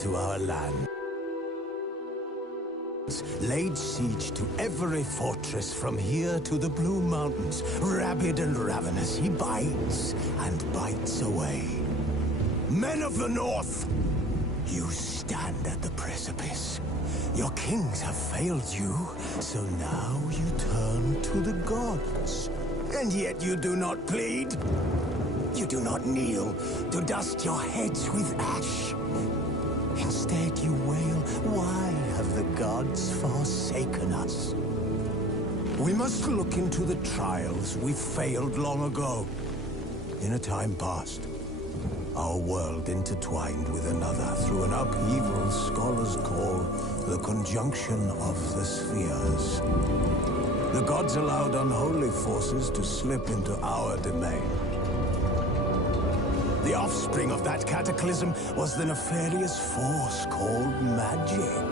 to our land, laid siege to every fortress from here to the Blue Mountains. Rabid and ravenous, he bites and bites away. Men of the North, you stand at the precipice. Your kings have failed you, so now you turn to the gods. And yet you do not plead. You do not kneel to dust your heads with ash. Instead you wail, why have the gods forsaken us? We must look into the trials we failed long ago. In a time past, our world intertwined with another through an upheaval scholars call the conjunction of the spheres. The gods allowed unholy forces to slip into our domain. The offspring of that cataclysm was the nefarious force called magic.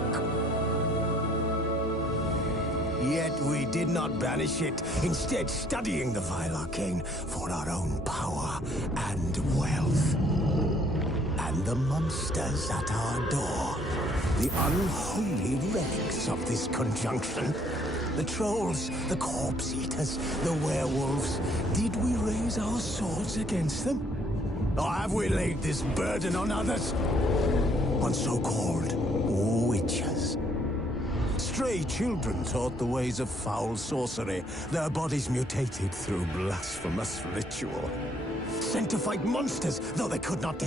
Yet we did not banish it, instead studying the vile arcane for our own power and wealth. And the monsters at our door, the unholy relics of this conjunction. The trolls, the corpse eaters, the werewolves. Did we raise our swords against them? Or have we laid this burden on others? On so-called witches. Stray children taught the ways of foul sorcery, their bodies mutated through blasphemous ritual. Sent to fight monsters, though they could not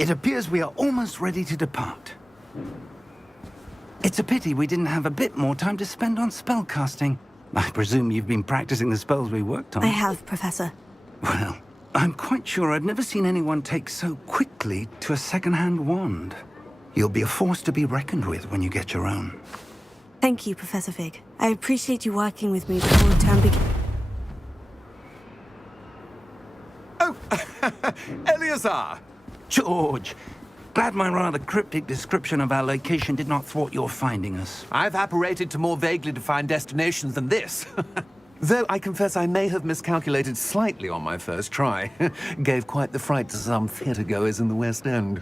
It appears we are almost ready to depart. It's a pity we didn't have a bit more time to spend on spellcasting. I presume you've been practicing the spells we worked on. I have, Professor. Well, I'm quite sure I've never seen anyone take so quickly to a second-hand wand. You'll be a force to be reckoned with when you get your own. Thank you, Professor Fig. I appreciate you working with me before the term begins. Oh, Eleazar! George, glad my rather cryptic description of our location did not thwart your finding us. I've apparated to more vaguely defined destinations than this. Though I confess I may have miscalculated slightly on my first try. Gave quite the fright to some theatre-goers in the West End.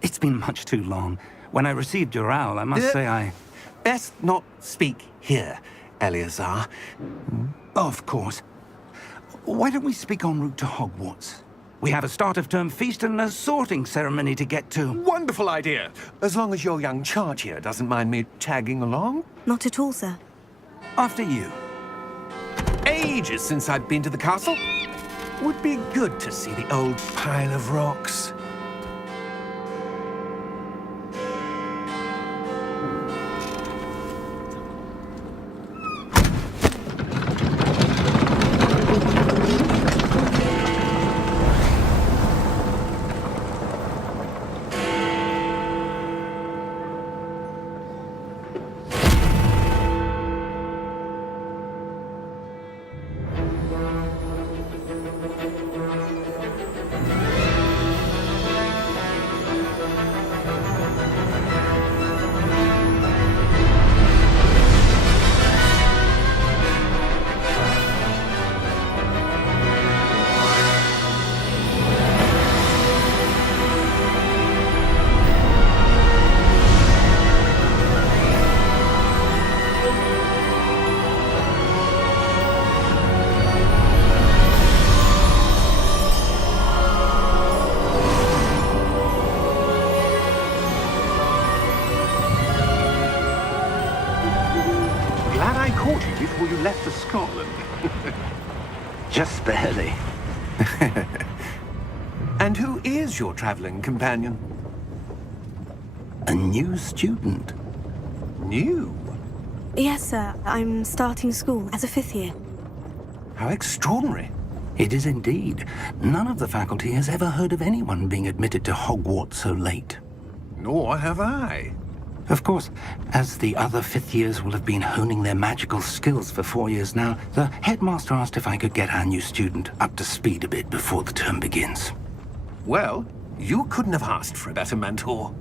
It's been much too long. When I received your owl, I must say I... Best not speak here, Eleazar. Of course. Why don't we speak en route to Hogwarts? We have a start-of-term feast and a sorting ceremony to get to. Wonderful idea! As long as your young charge here doesn't mind me tagging along. Not at all, sir. After you. Ages since I've been to the castle. Would be good to see the old pile of rocks. Before you left for Scotland. Just barely. And who is your traveling companion? A new student. New? Yes, sir. I'm starting school as a 5th year. How extraordinary. It is indeed. None of the faculty has ever heard of anyone being admitted to Hogwarts so late. Nor have I. Of course, as the other 5th years will have been honing their magical skills for 4 years now, the headmaster asked if I could get our new student up to speed a bit before the term begins. Well, you couldn't have asked for a better mentor.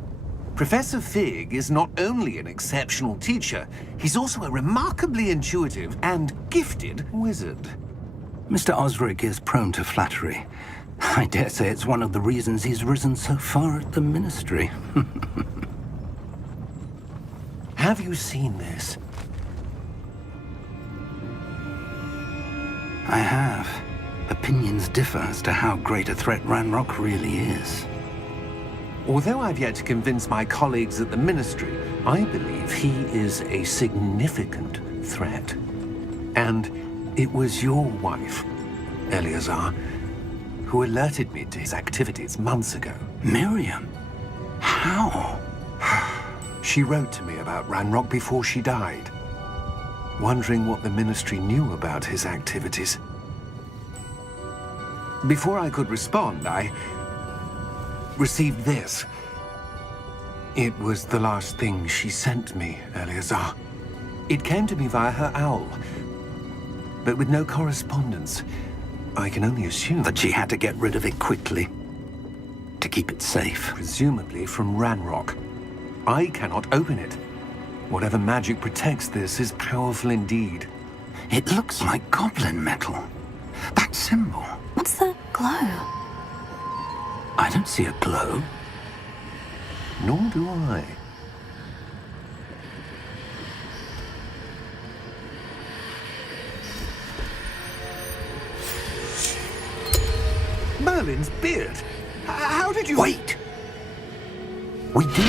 Professor Fig is not only an exceptional teacher, he's also a remarkably intuitive and gifted wizard. Mr. Osric is prone to flattery. I dare say it's one of the reasons he's risen so far at the Ministry. Have you seen this? I have. Opinions differ as to how great a threat Ranrock really is. Although I've yet to convince my colleagues at the Ministry, I believe he is a significant threat. And it was your wife, Eleazar, who alerted me to his activities months ago. Miriam? How? She wrote to me about Ranrock before she died, wondering what the Ministry knew about his activities. Before I could respond, I received this. It was the last thing she sent me, Eleazar. It came to me via her owl, but with no correspondence. I can only assume that she had to get rid of it quickly, to keep it safe. Presumably from Ranrock. I cannot open it. Whatever magic protects this is powerful indeed. It looks like goblin metal. That symbol. What's the glow? I don't see a glow. Nor do I. Merlin's beard. How did you... Wait! We do